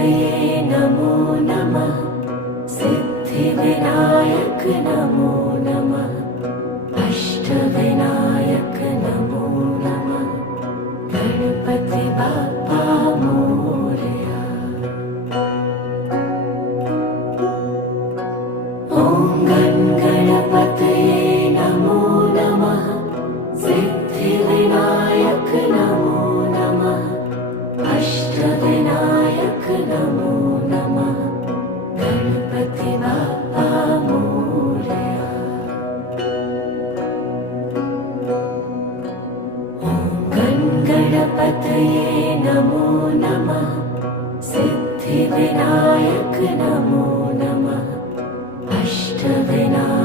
गणपतये नमो नमः। सिद्धिविनायक नमो नमः। अष्टविनायक नमो नमः। गणपति बाप्पा मोरया। ॐ गणपतये नमो नमः। सिद्धिविनायक नमो नमः। अष्टविनायक नमो नमः। गणपति बाप्पा मोरया। ॐ गणपतये नमो नमः। सिद्धिविनायक नमो नमः। अष्टविनायक